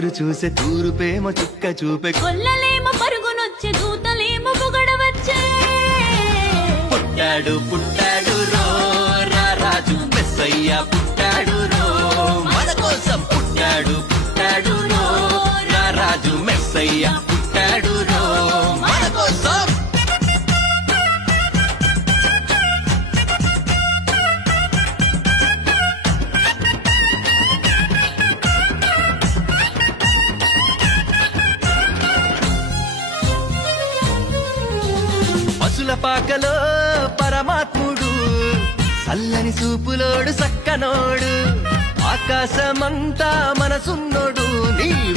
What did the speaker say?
ఎదురు చూసే తూరుపేమో చుక్క చూపే కొల్లలేమో పరుగునొచ్చే దూతలేమో పొగడవచ్చే పుట్టాడు పుట్టాడు రో రారాజు మెస్సయ్య పుట్టాడు రో మన కోసం పుట్టాడు పుట్టాడు రో రారాజు మెస్సయ్య పుట్టాడు రో మన కోసం పసుల పాకలో పరమాత్ముడు చల్లని సూపులోడు సక్కనోడు ఆకాశమంతా మనసున్నోడు నీవె